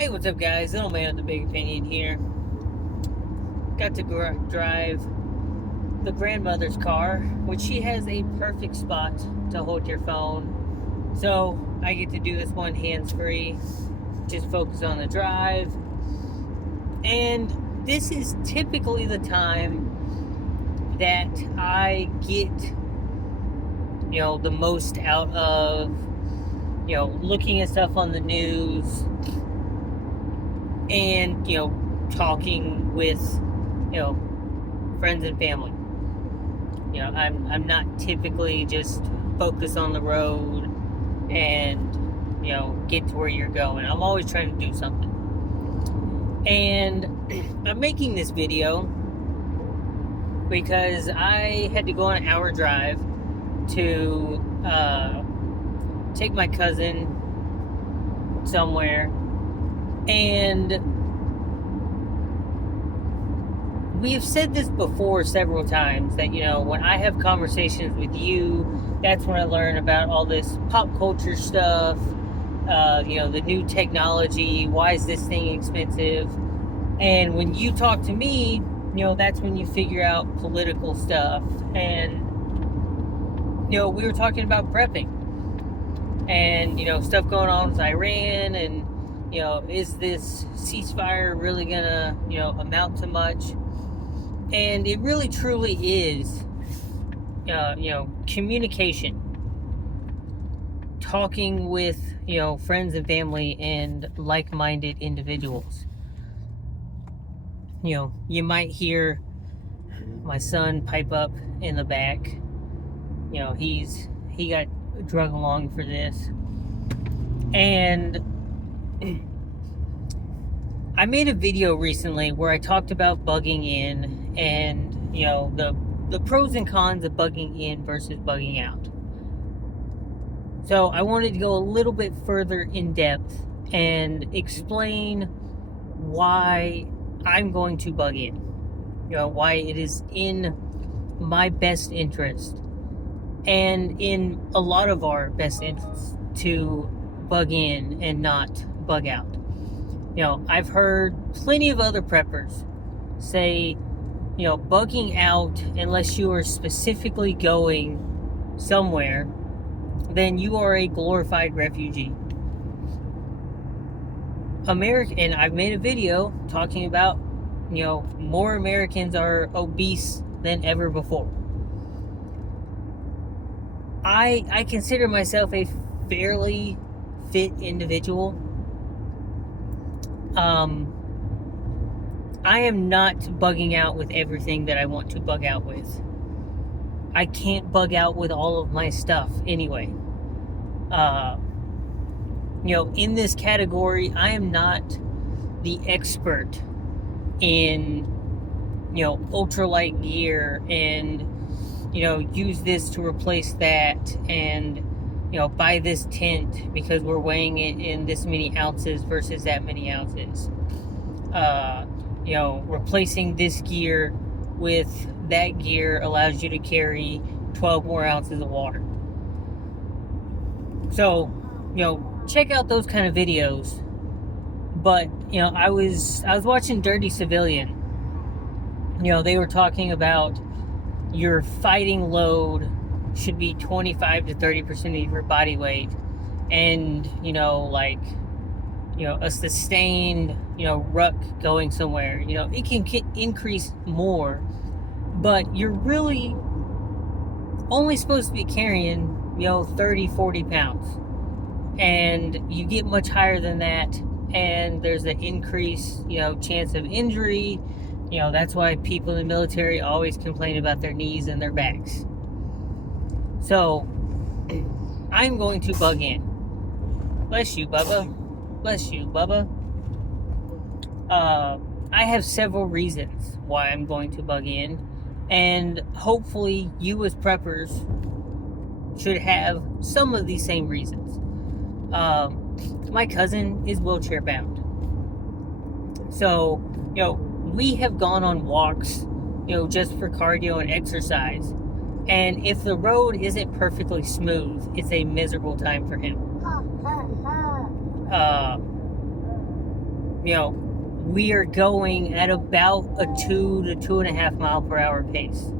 Hey, what's up, guys? Little man with the big opinion here. Got to drive the grandmother's car, which she has a perfect spot to hold your phone. So I get to do this one hands-free, just focus on the drive. And this is typically the time that I get, the most out of, looking at stuff on the news and, talking with, friends and family. I'm not typically just focused on the road and, get to where you're going. I'm always trying to do something. And I'm making this video because I had to go on an hour drive to take my cousin somewhere. And we have said this before several times that, when I have conversations with you, that's when I learn about all this pop culture stuff, the new technology, why is this thing expensive? And when you talk to me, that's when you figure out political stuff. And, we were talking about prepping and, stuff going on with Iran and, is this ceasefire really gonna, amount to much? And it really truly is, communication. Talking with, friends and family and like-minded individuals. You might hear my son pipe up in the back. He got drug along for this. And I made a video recently where I talked about bugging in and, the pros and cons of bugging in versus bugging out. So I wanted to go a little bit further in depth and explain why I'm going to bug in. Why it is in my best interest and in a lot of our best interests to bug in and not bug out. I've heard plenty of other preppers say, bugging out unless you are specifically going somewhere, then you are a glorified refugee. And I've made a video talking about, more Americans are obese than ever before. I consider myself a fairly fit individual. I am not bugging out with everything that I want to bug out with. I can't bug out with all of my stuff anyway. In this category, I am not the expert in, ultralight gear and, use this to replace that and, buy this tent because we're weighing it in this many ounces versus that many ounces. Replacing this gear with that gear allows you to carry 12 more ounces of water. So, check out those kind of videos. But, I was watching Dirty Civilian. They were talking about your fighting load should be 25 to 30% of your body weight. And, a sustained, ruck going somewhere, it can increase more, but you're really only supposed to be carrying, 30, 40 pounds. And you get much higher than that, and there's an increased, chance of injury. That's why people in the military always complain about their knees and their backs. So, I'm going to bug in. Bless you, Bubba. Bless you, Bubba. I have several reasons why I'm going to bug in, and hopefully you as preppers should have some of these same reasons. My cousin is wheelchair bound. So, we have gone on walks, just for cardio and exercise. And if the road isn't perfectly smooth, it's a miserable time for him. we are going at about a 2 to 2.5 mile per hour pace.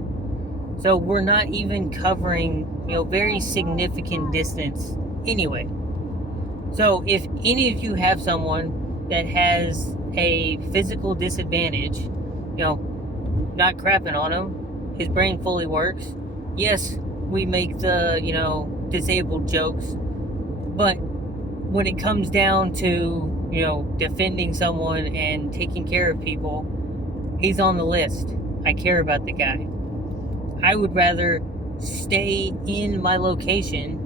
So we're not even covering, very significant distance anyway. So if any of you have someone that has a physical disadvantage, not crapping on him, his brain fully works. Yes, we make the, disabled jokes, but when it comes down to, defending someone and taking care of people, he's on the list. I care about the guy. I would rather stay in my location,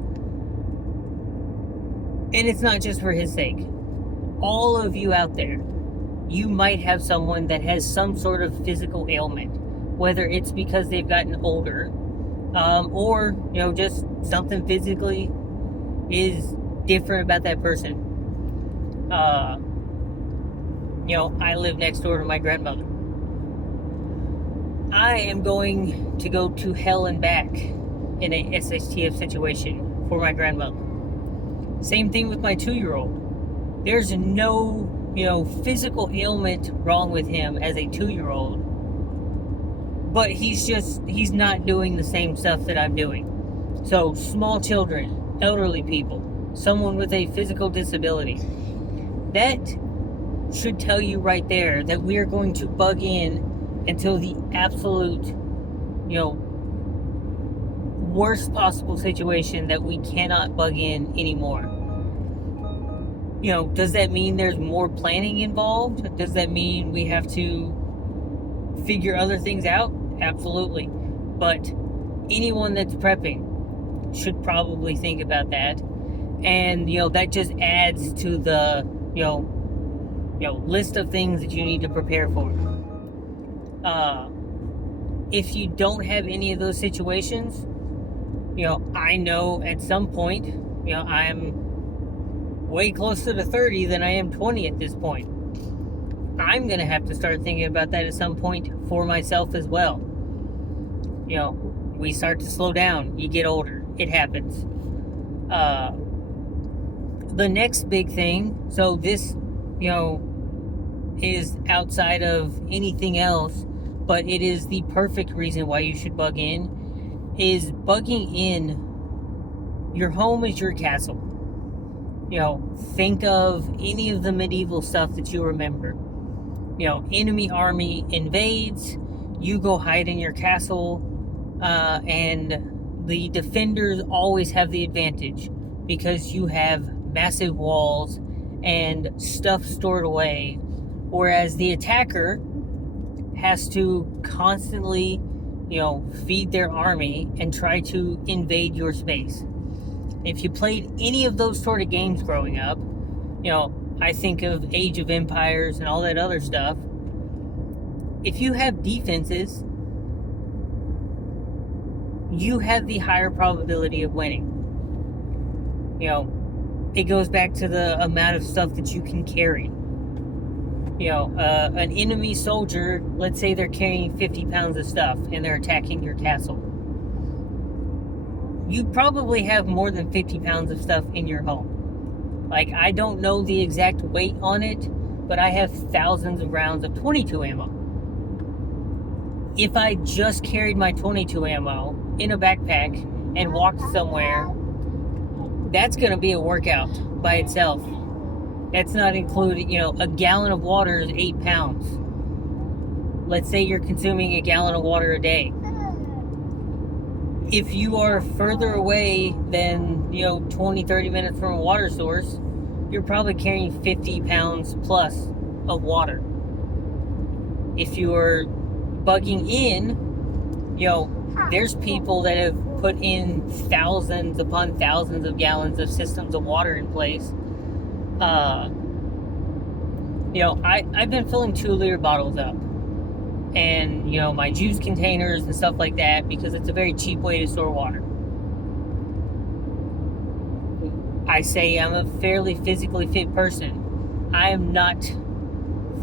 and it's not just for his sake. All of you out there, you might have someone that has some sort of physical ailment, whether it's because they've gotten older, or, just something physically is different about that person. I live next door to my grandmother. I am going to go to hell and back in a SHTF situation for my grandmother. Same thing with my 2-year-old. There's no, physical ailment wrong with him as a 2-year-old, but he's not doing the same stuff that I'm doing. So small children, elderly people, someone with a physical disability, that should tell you right there that we are going to bug in until the absolute, worst possible situation that we cannot bug in anymore. Does that mean there's more planning involved? Does that mean we have to figure other things out? Absolutely. But anyone that's prepping should probably think about that. And, that just adds to the, list of things that you need to prepare for. If you don't have any of those situations, I know at some point, I'm way closer to 30 than I am 20 at this point. I'm going to have to start thinking about that at some point for myself as well. We start to slow down. You get older. It happens. The next big thing, so this, is outside of anything else, but it is the perfect reason why you should bug in, is bugging in. Your home is your castle. Think of any of the medieval stuff that you remember. Enemy army invades, you go hide in your castle, and the defenders always have the advantage because you have massive walls and stuff stored away, whereas the attacker has to constantly, feed their army and try to invade your space. If you played any of those sort of games growing up, I think of Age of Empires and all that other stuff. If you have defenses, you have the higher probability of winning. It goes back to the amount of stuff that you can carry. An enemy soldier, let's say they're carrying 50 pounds of stuff and they're attacking your castle. You probably have more than 50 pounds of stuff in your home. Like, I don't know the exact weight on it, but I have thousands of rounds of 22 ammo. If I just carried my 22 ammo in a backpack and walked somewhere, that's going to be a workout by itself. That's not included, a gallon of water is 8 pounds. Let's say you're consuming a gallon of water a day. If you are further away than, 20, 30 minutes from a water source, you're probably carrying 50 pounds plus of water. If you're bugging in, there's people that have put in thousands upon thousands of gallons of systems of water in place. I've been filling 2-liter bottles up. And, my juice containers and stuff like that, because it's a very cheap way to store water. I say I'm a fairly physically fit person. I am not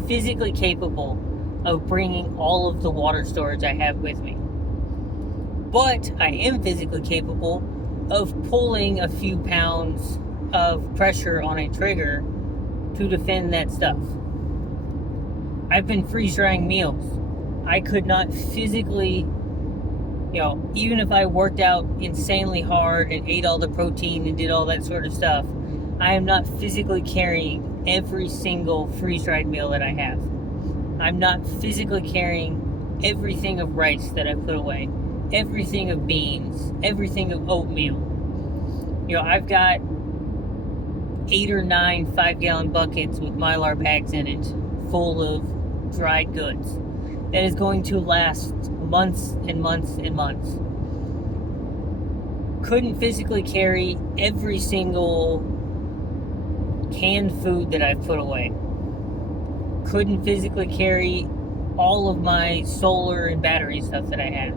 physically capable of bringing all of the water storage I have with me. But I am physically capable of pulling a few pounds of pressure on a trigger to defend that stuff. I've been freeze-drying meals. I could not physically, even if I worked out insanely hard and ate all the protein and did all that sort of stuff, I am not physically carrying every single freeze-dried meal that I have. I'm not physically carrying everything of rice that I put away, everything of beans, everything of oatmeal. I've got 8 or 9 5-gallon buckets with Mylar bags in it, full of dried goods. That is going to last months and months and months. Couldn't physically carry every single canned food that I've put away. Couldn't physically carry all of my solar and battery stuff that I have.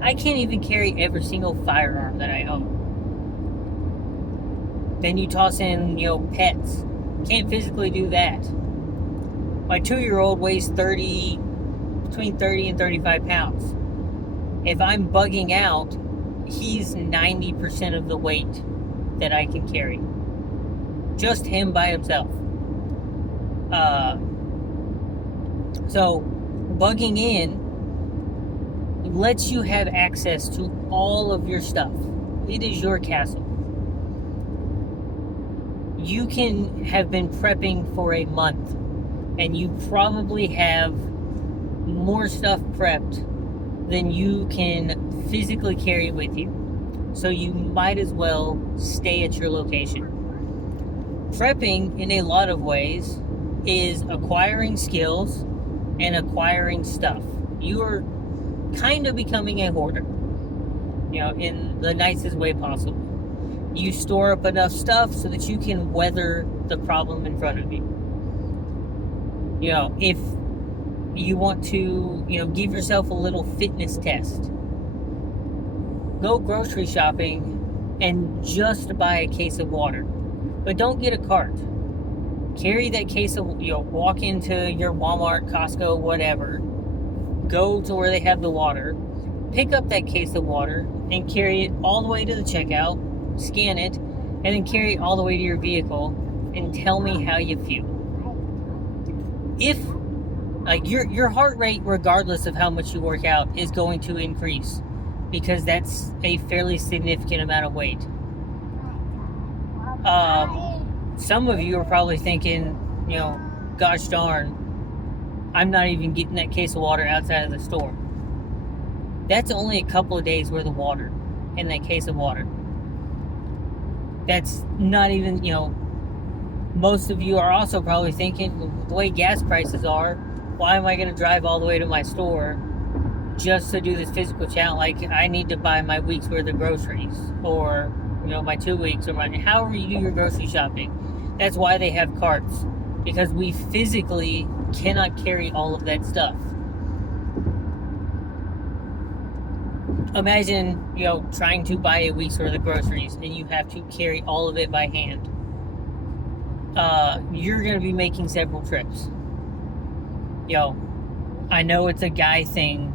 I can't even carry every single firearm that I own. Then you toss in, pets. Can't physically do that. My 2-year-old weighs between 30 and 35 pounds. If I'm bugging out, he's 90% of the weight that I can carry. Just him by himself. So, bugging in lets you have access to all of your stuff. It is your castle. You can have been prepping for a month, and you probably have more stuff prepped than you can physically carry with you. So you might as well stay at your location. Prepping, in a lot of ways, is acquiring skills and acquiring stuff. You are kind of becoming a hoarder, in the nicest way possible. You store up enough stuff so that you can weather the problem in front of you. If you want to, give yourself a little fitness test, go grocery shopping and just buy a case of water. But don't get a cart. Carry that case of, walk into your Walmart, Costco, whatever. Go to where they have the water. Pick up that case of water and carry it all the way to the checkout. Scan it, and then carry it all the way to your vehicle and tell me how you feel. If your heart rate, regardless of how much you work out, is going to increase, because that's a fairly significant amount of weight. Some of you are probably thinking, gosh darn, I'm not even getting that case of water outside of the store. That's only a couple of days worth of water in that case of water. That's not even, most of you are also probably thinking, the way gas prices are, why am I going to drive all the way to my store just to do this physical challenge? Like, I need to buy my week's worth of groceries, or, my 2 weeks, or however you do your grocery shopping. That's why they have carts, because we physically cannot carry all of that stuff. Imagine, trying to buy a week's worth of groceries and you have to carry all of it by hand. You're going to be making several trips. I know it's a guy thing.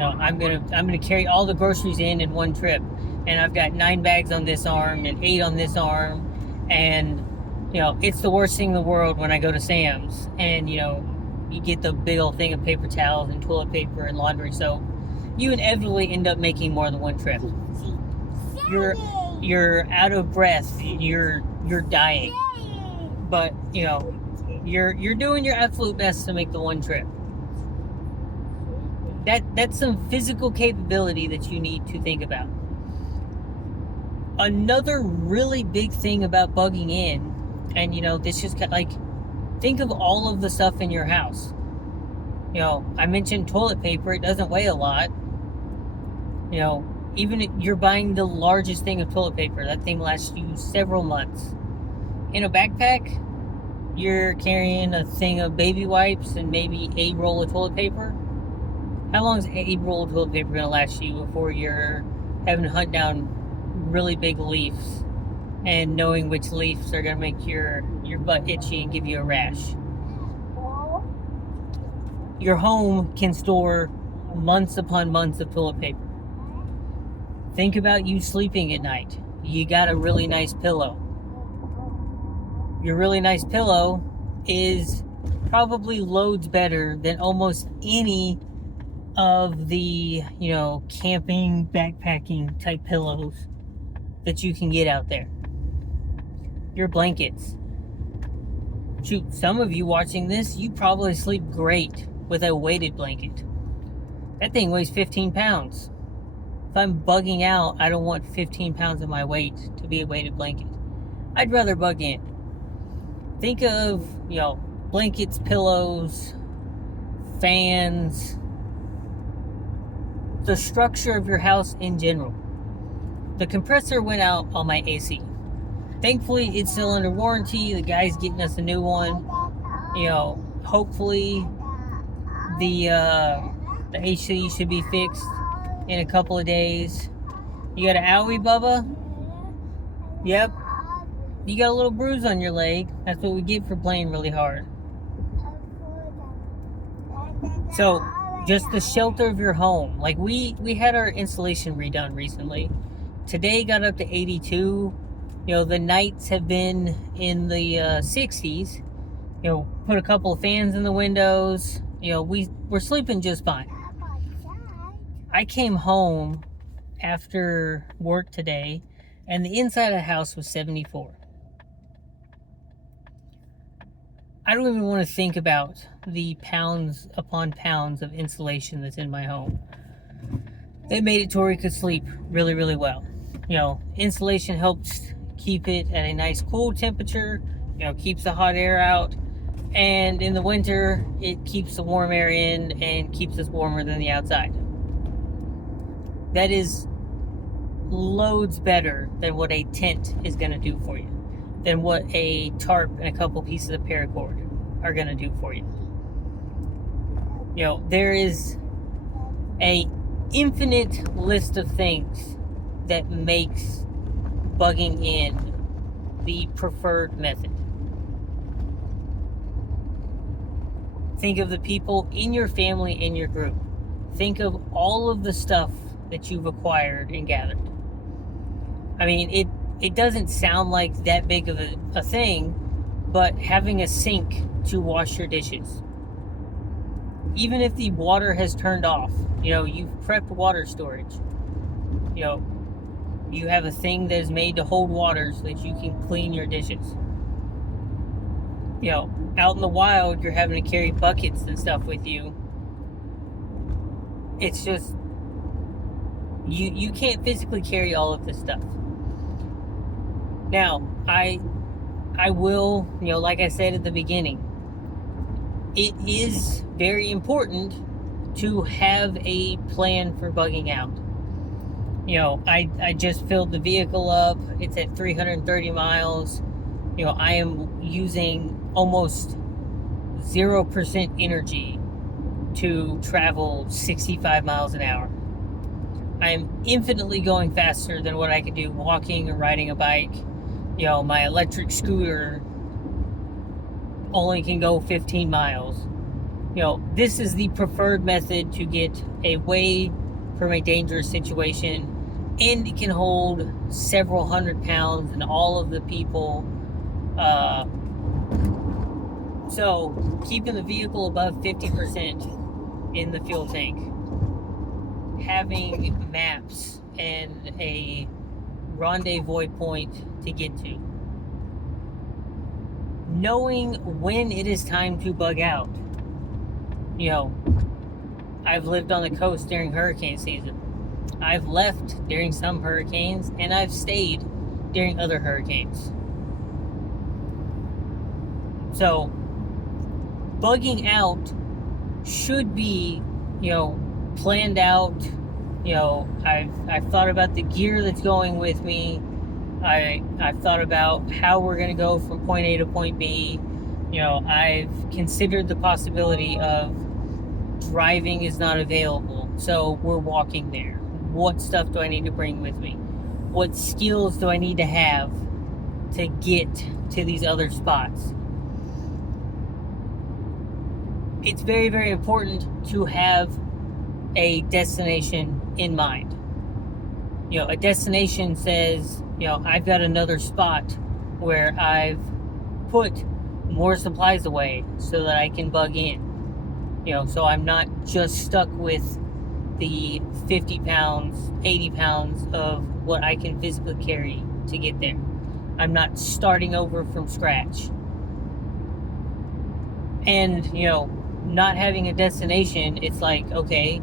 I'm gonna carry all the groceries in one trip, and I've got 9 bags on this arm and 8 on this arm, and it's the worst thing in the world when I go to Sam's and you get the big old thing of paper towels and toilet paper and laundry soap. You inevitably end up making more than one trip. You're out of breath. You're dying. But you're doing your absolute best to make the one trip. That's some physical capability that you need to think about. Another really big thing about bugging in, and this just think of all of the stuff in your house. I mentioned toilet paper. It doesn't weigh a lot. Even if you're buying the largest thing of toilet paper, that thing lasts you several months. In a backpack, you're carrying a thing of baby wipes and maybe a roll of toilet paper. How long is a roll of toilet paper going to last you before you're having to hunt down really big leaves and knowing which leaves are going to make your butt itchy and give you a rash? Your home can store months upon months of toilet paper. Think about you sleeping at night. You got a really nice pillow. Your really nice pillow is probably loads better than almost any of the, camping, backpacking type pillows that you can get out there. Your blankets. Shoot, some of you watching this, you probably sleep great with a weighted blanket. That thing weighs 15 pounds. If I'm bugging out, I don't want 15 pounds of my weight to be a weighted blanket. I'd rather bug in. Think of, blankets, pillows, fans, the structure of your house in general. The compressor went out on my AC. Thankfully, it's still under warranty. The guy's getting us a new one. Hopefully the AC should be fixed in a couple of days. You got an owie, Bubba? Yep. You got a little bruise on your leg. That's what we get for playing really hard. So, just the shelter of your home. Like, we had our insulation redone recently. Today got up to 82. The nights have been in the 60s. Put a couple of fans in the windows. We're sleeping just fine. I came home after work today, and the inside of the house was 74. I don't even want to think about the pounds upon pounds of insulation that's in my home. They made it to where we could sleep really, really well. Insulation helps keep it at a nice cool temperature, keeps the hot air out, and in the winter, it keeps the warm air in and keeps us warmer than the outside. That is loads better than what a tent is going to do for you, than what a tarp and a couple pieces of paracord are going to do for you. There is a infinite list of things that makes bugging in the preferred method. Think of the people in your family, in your group. Think of all of the stuff that you've acquired and gathered. I mean, it doesn't sound like that big of a thing, but having a sink to wash your dishes. Even if the water has turned off, you've prepped water storage. You have a thing that is made to hold water so that you can clean your dishes. Out in the wild, you're having to carry buckets and stuff with you. It's just, you can't physically carry all of this stuff. Now, I will, like I said at the beginning, it is very important to have a plan for bugging out. I just filled the vehicle up. It's at 330 miles. I am using almost 0% energy to travel 65 miles an hour. I am infinitely going faster than what I could do walking or riding a bike. My electric scooter only can go 15 miles. This is the preferred method to get away from a dangerous situation, and it can hold several hundred pounds and all of the people. So keeping the vehicle above 50% in the fuel tank, having maps and a rendezvous point to get to, knowing when it is time to bug out. I've lived on the coast during hurricane season. I've left during some hurricanes, and I've stayed during other hurricanes. So, bugging out should be, planned out. I've thought about the gear that's going with me. I've thought about how we're going to go from point A to point B. I've considered the possibility of driving is not available, so we're walking there. What stuff do I need to bring with me? What skills do I need to have to get to these other spots? It's very, very important to have a destination in mind. A destination says, I've got another spot where I've put more supplies away so that I can bug in. So I'm not just stuck with the 50 pounds, 80 pounds of what I can physically carry to get there. I'm not starting over from scratch. And, not having a destination, it's like, okay,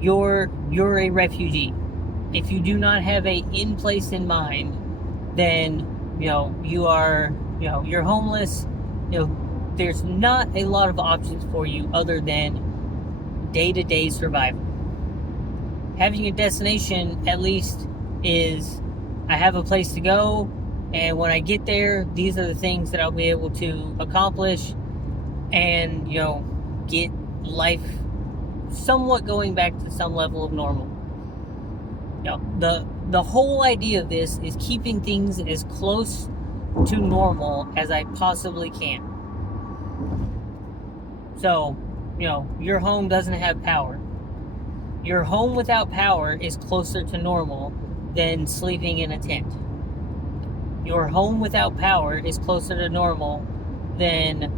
you're a refugee. If you do not have a in place in mind, then, you're homeless. There's not a lot of options for you other than day-to-day survival. Having a destination, at least, is I have a place to go, and when I get there, these are the things that I'll be able to accomplish and, get life somewhat going back to some level of normal. The whole idea of this is keeping things as close to normal as I possibly can. So, your home doesn't have power. Your home without power is closer to normal than sleeping in a tent. Your home without power is closer to normal than,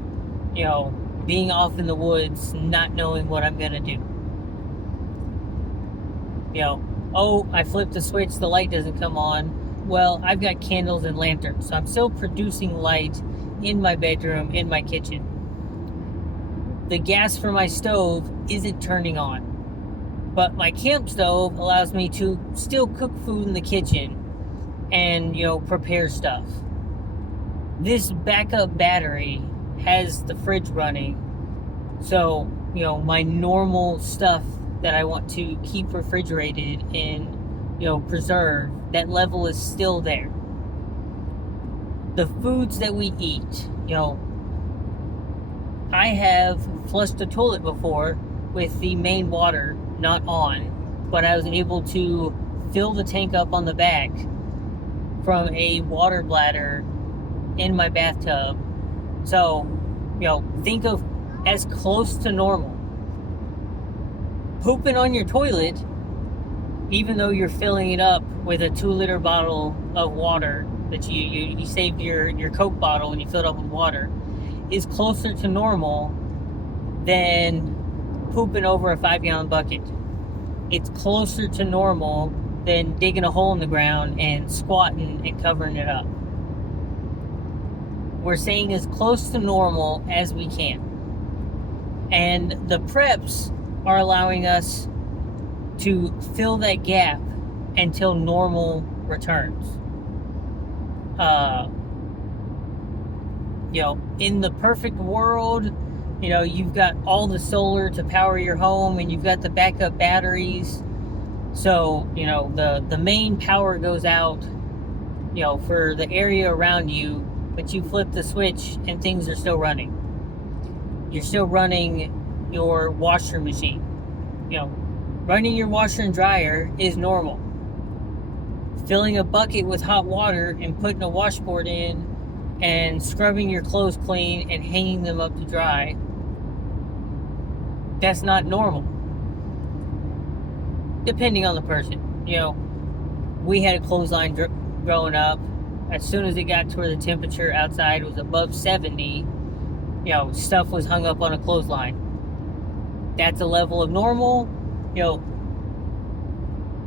being off in the woods, not knowing what I'm going to do. Oh, I flipped the switch, the light doesn't come on. Well, I've got candles and lanterns, so I'm still producing light in my bedroom, in my kitchen. The gas for my stove isn't turning on. But my camp stove allows me to still cook food in the kitchen and, prepare stuff. This backup battery has the fridge running. So, my normal stuff that I want to keep refrigerated and, preserve, that level is still there. The foods that we eat, I have flushed the toilet before with the main water not on, but I was able to fill the tank up on the back from a water bladder in my bathtub. So, think of as close to normal. Pooping on your toilet, even though you're filling it up with a 2-liter bottle of water that you saved your Coke bottle and you filled up with water, is closer to normal than pooping over a 5-gallon bucket. It's closer to normal than digging a hole in the ground and squatting and covering it up. We're saying as close to normal as we can. And the preps are allowing us to fill that gap until normal returns. In the perfect world, you've got all the solar to power your home and you've got the backup batteries. So, the main power goes out, for the area around you, but you flip the switch and things are still running. You're still running your washer machine. Running your washer and dryer is normal. Filling a bucket with hot water and putting a washboard in and scrubbing your clothes clean and hanging them up to dry, that's not normal. Depending on the person. We had a clothesline growing up. As soon as it got to where the temperature outside was above 70, stuff was hung up on a clothesline. That's a level of normal.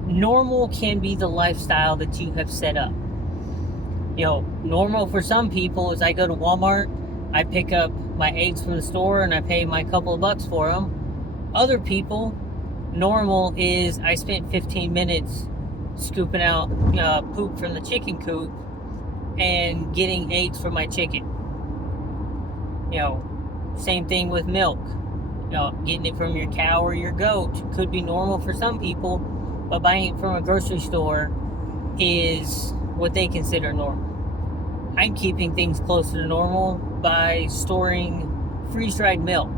Normal can be the lifestyle that you have set up. Normal for some people is I go to Walmart, I pick up my eggs from the store and I pay my couple of bucks for them. Other people, normal is I spent 15 minutes scooping out poop from the chicken coop and getting eggs for my chicken. Same thing with milk. Getting it from your cow or your goat could be normal for some people, but buying it from a grocery store is what they consider normal. I'm keeping things closer to normal by storing freeze-dried milk.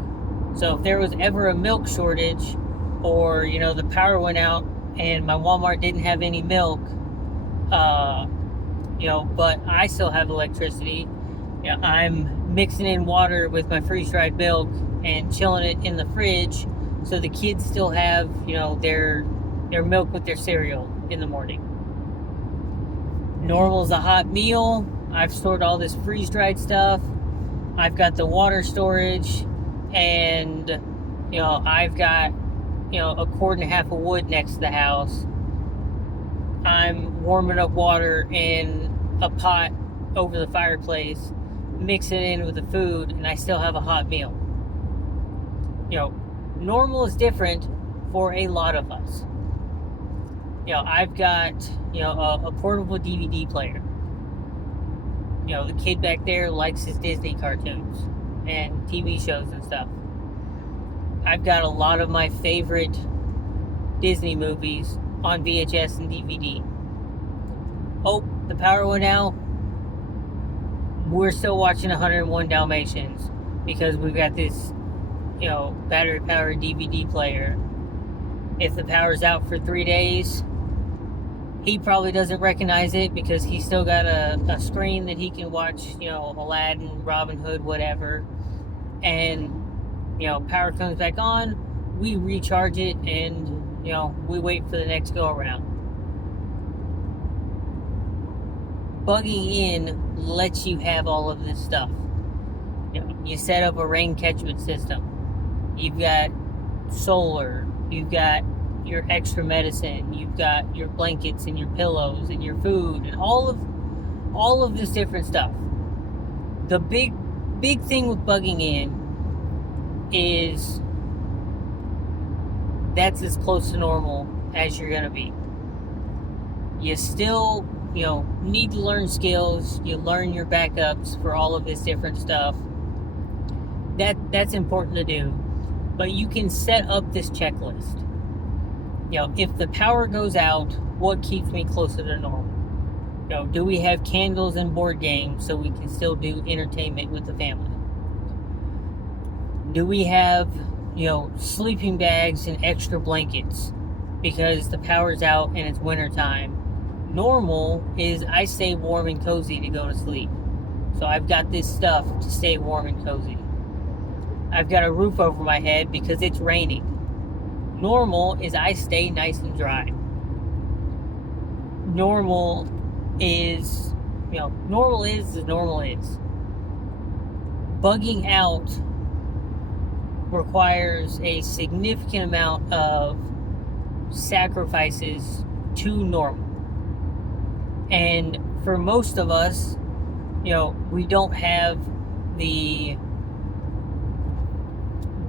So if there was ever a milk shortage or, the power went out and my Walmart didn't have any milk, but I still have electricity, I'm mixing in water with my freeze-dried milk and chilling it in the fridge so the kids still have, their milk with their cereal in the morning. Normal is a hot meal. I've stored all this freeze-dried stuff. I've got the water storage, and I've got a cord and a half of wood next to the house. I'm warming up water in a pot over the fireplace, mix it in with the food, and I still have a hot meal. Normal is different for a lot of us. I've got a portable DVD player. The kid back there likes his Disney cartoons and TV shows and stuff. I've got a lot of my favorite Disney movies on VHS and DVD. Oh, the power went out. We're still watching 101 Dalmatians because we've got this, battery-powered DVD player. If the power's out for 3 days, he probably doesn't recognize it because he's still got a screen that he can watch, Aladdin, Robin Hood, whatever. And, power comes back on, we recharge it, and, we wait for the next go-around. Bugging in lets you have all of this stuff. You set up a rain catchment system. You've got solar. You've got your extra medicine. You've got your blankets and your pillows and your food and all of this different stuff. The big thing with bugging in is that's as close to normal as you're gonna be. You still need to learn skills. You learn your backups for all of this different stuff. That's important to do. But you can set up this checklist. If the power goes out, what keeps me closer to normal? Do we have candles and board games so we can still do entertainment with the family? Do we have, sleeping bags and extra blankets because the power's out and it's winter time? Normal is I stay warm and cozy to go to sleep. So I've got this stuff to stay warm and cozy. I've got a roof over my head because it's raining. Normal is I stay nice and dry. Normal is as normal is. Bugging out requires a significant amount of sacrifices to normal. And for most of us, we don't have the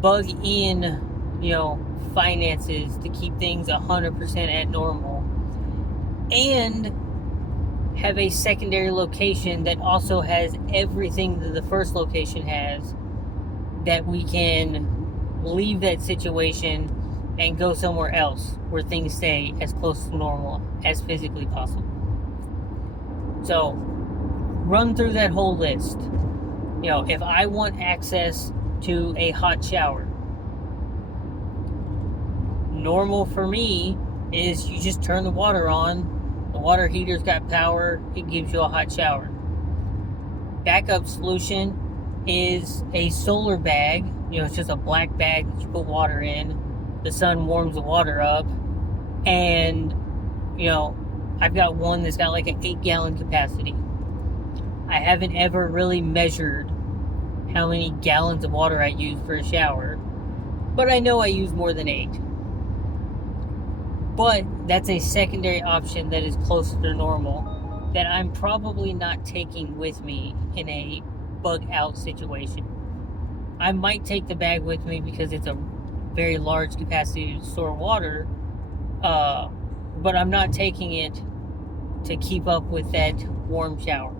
bug in, finances to keep things 100% at normal, and have a secondary location that also has everything that the first location has, that we can leave that situation and go somewhere else where things stay as close to normal as physically possible. So run through that whole list. If I want access to a hot shower, normal for me is you just turn the water on. The water heater's got power. It gives you a hot shower. Backup solution is a solar bag. It's just a black bag that you put water in. The sun warms the water up. And, I've got one that's got like an 8-gallon capacity. I haven't ever really measured how many gallons of water I use for a shower, but I know I use more than 8. But that's a secondary option that is closer to normal that I'm probably not taking with me in a bug out situation. I might take the bag with me because it's a very large capacity to store water, but I'm not taking it to keep up with that warm shower.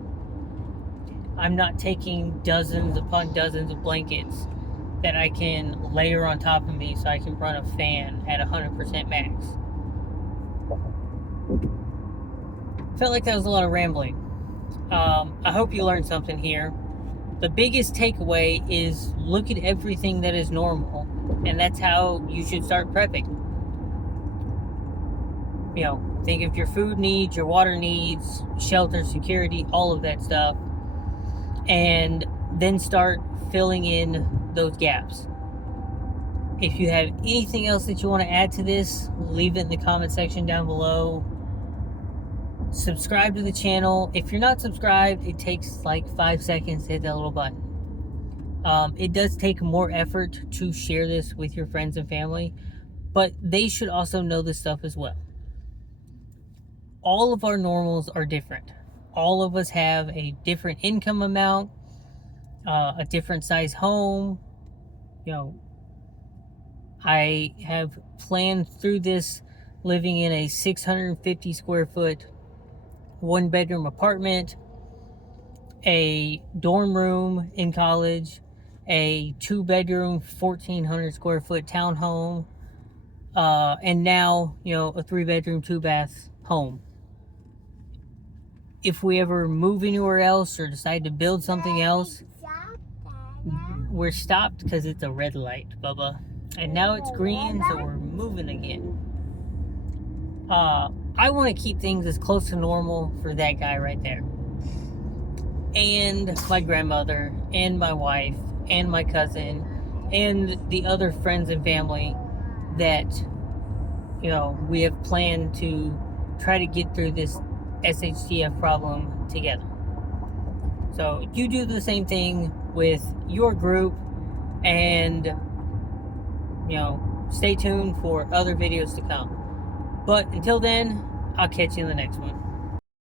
I'm not taking dozens upon dozens of blankets that I can layer on top of me so I can run a fan at 100% max. Felt like that was a lot of rambling. I hope you learned something here. The biggest takeaway is look at everything that is normal, and that's how you should start prepping. Think of your food needs, your water needs, shelter, security, all of that stuff, and then start filling in those gaps. If you have anything else that you want to add to this, leave it in the comment section down below. Subscribe to the channel. If you're not subscribed, it takes like 5 seconds to hit that little button. It does take more effort to share this with your friends and family, but they should also know this stuff as well. All of our normals are different. All of us have a different income amount, a different size home. You know, I have planned through this living in a 650 square foot, 1-bedroom apartment, a dorm room in college, a 2-bedroom, 1,400 square foot townhome, and now, a 3-bedroom, 2-bath home. If we ever move anywhere else or decide to build something else, we're stopped because it's a red light, Bubba. And now it's green, so we're moving again. I want to keep things as close to normal for that guy right there. And my grandmother, and my wife, and my cousin, and the other friends and family that, we have planned to try to get through this SHTF problem together. So you do the same thing with your group, and stay tuned for other videos to come. But until then, I'll catch you in the next one.